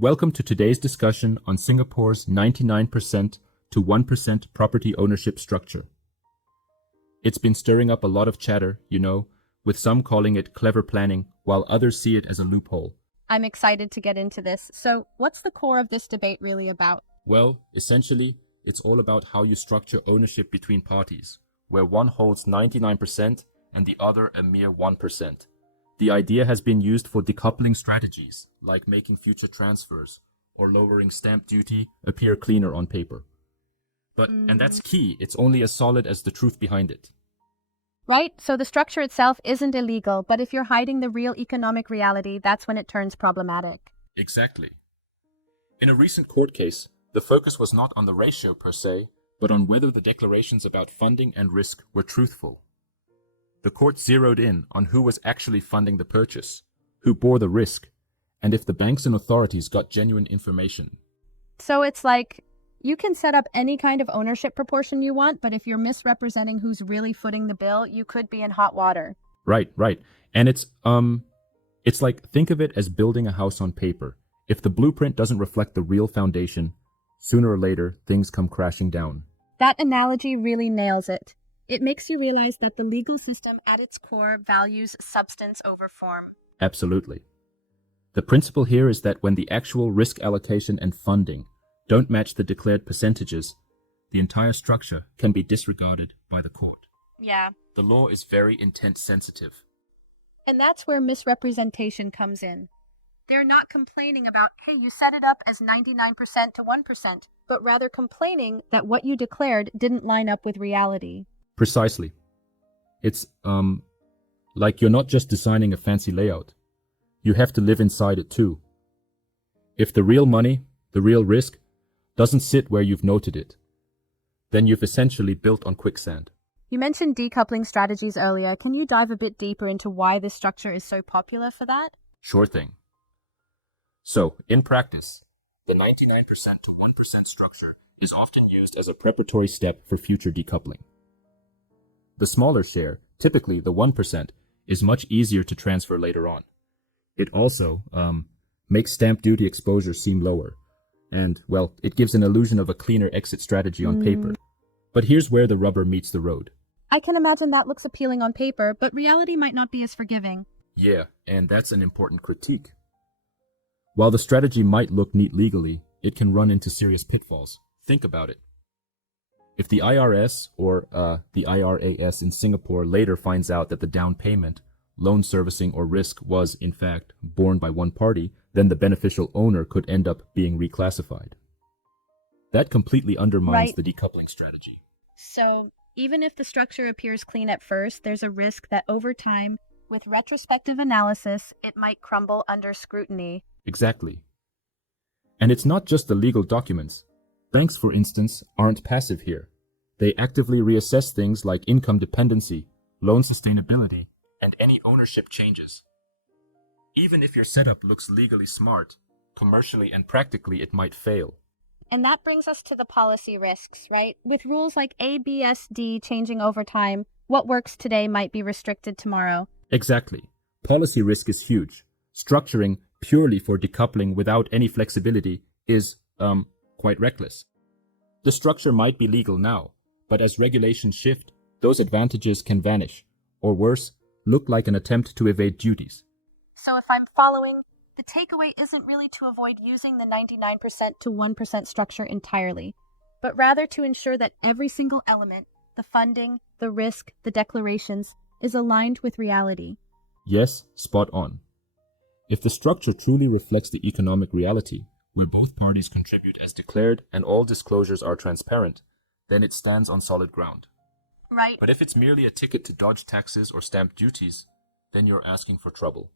Welcome to today's discussion on Singapore's 99% to 1% property ownership structure. It's been stirring up a lot of chatter, with some calling it clever planning, while others see it as a loophole. I'm excited to get into this. So, what's the core of this debate really about? Well, essentially, it's all about how you structure ownership between parties, where one holds 99% and the other a mere 1%. The idea has been used for decoupling strategies, like making future transfers or lowering stamp duty appear cleaner on paper. And that's key, it's only as solid as the truth behind it. Right? So the structure itself isn't illegal, but if you're hiding the real economic reality, that's when it turns problematic. Exactly. In a recent court case, the focus was not on the ratio per se, but on whether the declarations about funding and risk were truthful. The court zeroed in on who was actually funding the purchase, who bore the risk, and if the banks and authorities got genuine information. So it's like, you can set up any kind of ownership proportion you want, but if you're misrepresenting who's really footing the bill, you could be in hot water. Right. And it's like, think of it as building a house on paper. If the blueprint doesn't reflect the real foundation, sooner or later, things come crashing down. That analogy really nails it. It makes you realize that the legal system at its core values substance over form. Absolutely. The principle here is that when the actual risk allocation and funding don't match the declared percentages, the entire structure can be disregarded by the court. Yeah. The law is very intent sensitive. And that's where misrepresentation comes in. They're not complaining about, hey, you set it up as 99% to 1%, but rather complaining that what you declared didn't line up with reality. Precisely. It's, like you're not just designing a fancy layout. You have to live inside it too. If the real money, the real risk, doesn't sit where you've noted it, then you've essentially built on quicksand. You mentioned decoupling strategies earlier. Can you dive a bit deeper into why this structure is so popular for that? Sure thing. So, in practice, the 99% to 1% structure is often used as a preparatory step for future decoupling. The smaller share, typically the 1%, is much easier to transfer later on. It also makes stamp duty exposure seem lower. And, well, it gives an illusion of a cleaner exit strategy on paper. But here's where the rubber meets the road. I can imagine that looks appealing on paper, but reality might not be as forgiving. Yeah, and that's an important critique. While the strategy might look neat legally, it can run into serious pitfalls. Think about it. If the IRS or the IRAS in Singapore later finds out that the down payment, loan servicing, or risk was, in fact, borne by one party, then the beneficial owner could end up being reclassified. That completely undermines the decoupling strategy. So, even if the structure appears clean at first, there's a risk that over time, with retrospective analysis, it might crumble under scrutiny. Exactly. And it's not just the legal documents. Banks, for instance, aren't passive here. They actively reassess things like income dependency, loan sustainability, and any ownership changes. Even if your setup looks legally smart, commercially and practically it might fail. And that brings us to the policy risks, right? With rules like ABSD changing over time, what works today might be restricted tomorrow. Exactly. Policy risk is huge. Structuring purely for decoupling without any flexibility is, quite reckless. The structure might be legal now, but as regulations shift, those advantages can vanish, or worse, look like an attempt to evade duties. So if I'm following, the takeaway isn't really to avoid using the 99% to 1% structure entirely, but rather to ensure that every single element, the funding, the risk, the declarations, is aligned with reality. Yes, spot on. If the structure truly reflects the economic reality, where both parties contribute as declared and all disclosures are transparent, then it stands on solid ground. Right. But if it's merely a ticket to dodge taxes or stamp duties, then you're asking for trouble.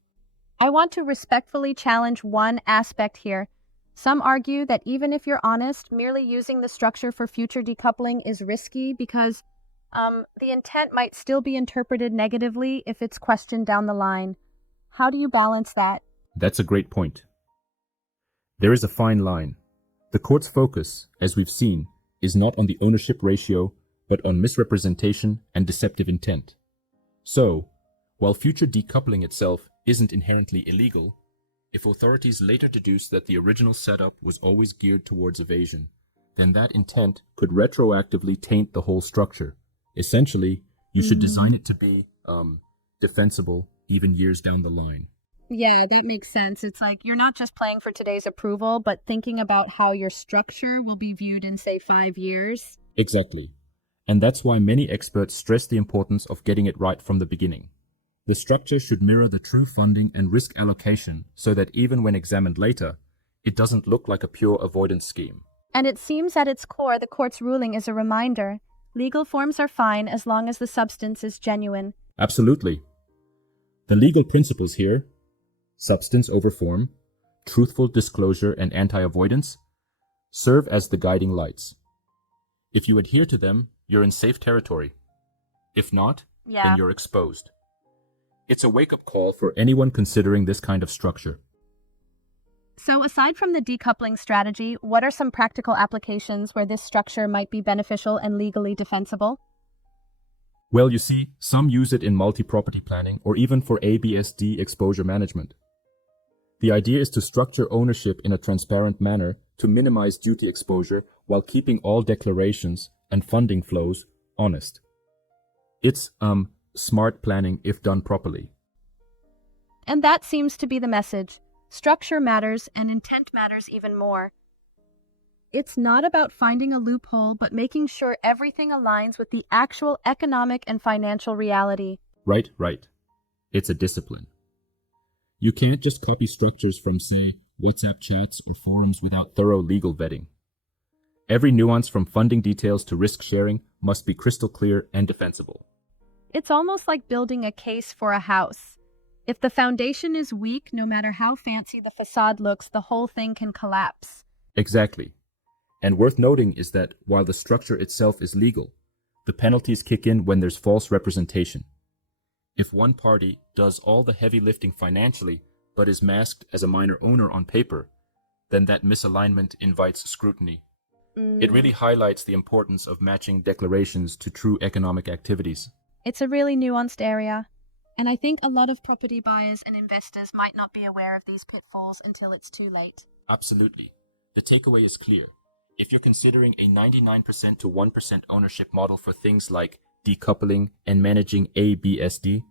I want to respectfully challenge one aspect here. Some argue that even if you're honest, merely using the structure for future decoupling is risky because the intent might still be interpreted negatively if it's questioned down the line. How do you balance that? That's a great point. There is a fine line. The court's focus, as we've seen, is not on the ownership ratio, but on misrepresentation and deceptive intent. So, while future decoupling itself isn't inherently illegal, If authorities later deduce that the original setup was always geared towards evasion, then that intent could retroactively taint the whole structure. Essentially, you should design it to be defensible even years down the line. Yeah, that makes sense. It's like you're not just playing for today's approval, but thinking about how your structure will be viewed in, say, 5 years. Exactly. And that's why many experts stress the importance of getting it right from the beginning. The structure should mirror the true funding and risk allocation so that even when examined later, it doesn't look like a pure avoidance scheme. And it seems at its core, the court's ruling is a reminder. Legal forms are fine as long as the substance is genuine. Absolutely. The legal principles here, substance over form, truthful disclosure, and anti-avoidance, serve as the guiding lights. If you adhere to them, you're in safe territory. If not, then you're exposed. It's a wake-up call for anyone considering this kind of structure. So aside from the decoupling strategy, what are some practical applications where this structure might be beneficial and legally defensible? Well, you see, some use it in multi-property planning or even for ABSD exposure management. The idea is to structure ownership in a transparent manner to minimize duty exposure while keeping all declarations and funding flows honest. It's smart planning if done properly. And that seems to be the message. Structure matters and intent matters even more. It's not about finding a loophole, but making sure everything aligns with the actual economic and financial reality. Right. It's a discipline. You can't just copy structures from, say, WhatsApp chats or forums without thorough legal vetting. Every nuance from funding details to risk sharing must be crystal clear and defensible. It's almost like building a case for a house. If the foundation is weak, no matter how fancy the facade looks, the whole thing can collapse. Exactly. And worth noting is that while the structure itself is legal, the penalties kick in when there's false representation. If one party does all the heavy lifting financially, but is masked as a minor owner on paper, then that misalignment invites scrutiny. It really highlights the importance of matching declarations to true economic activities. It's a really nuanced area. And I think a lot of property buyers and investors might not be aware of these pitfalls until it's too late. Absolutely. The takeaway is clear. If you're considering a 99% to 1% ownership model for things like decoupling and managing ABSD,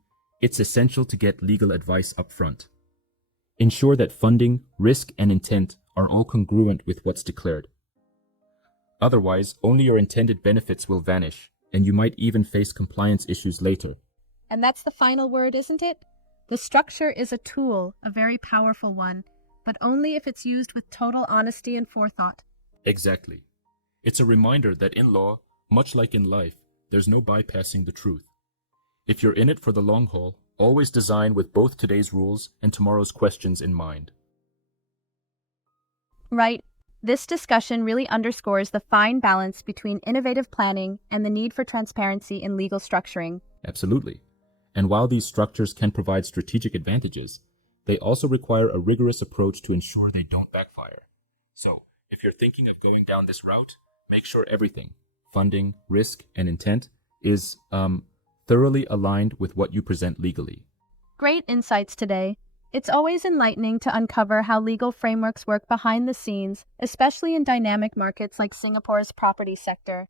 it's essential to get legal advice up front. Ensure that funding, risk, and intent are all congruent with what's declared. Otherwise, only your intended benefits will vanish, and you might even face compliance issues later. And that's the final word, isn't it? The structure is a tool, a very powerful one, but only if it's used with total honesty and forethought. Exactly. It's a reminder that in law, much like in life, there's no bypassing the truth. If you're in it for the long haul, always design with both today's rules and tomorrow's questions in mind. Right. This discussion really underscores the fine balance between innovative planning and the need for transparency in legal structuring. Absolutely. And while these structures can provide strategic advantages, they also require a rigorous approach to ensure they don't backfire. So, if you're thinking of going down this route, make sure everything, funding, risk, and intent, is thoroughly aligned with what you present legally. Great insights today. It's always enlightening to uncover how legal frameworks work behind the scenes, especially in dynamic markets like Singapore's property sector.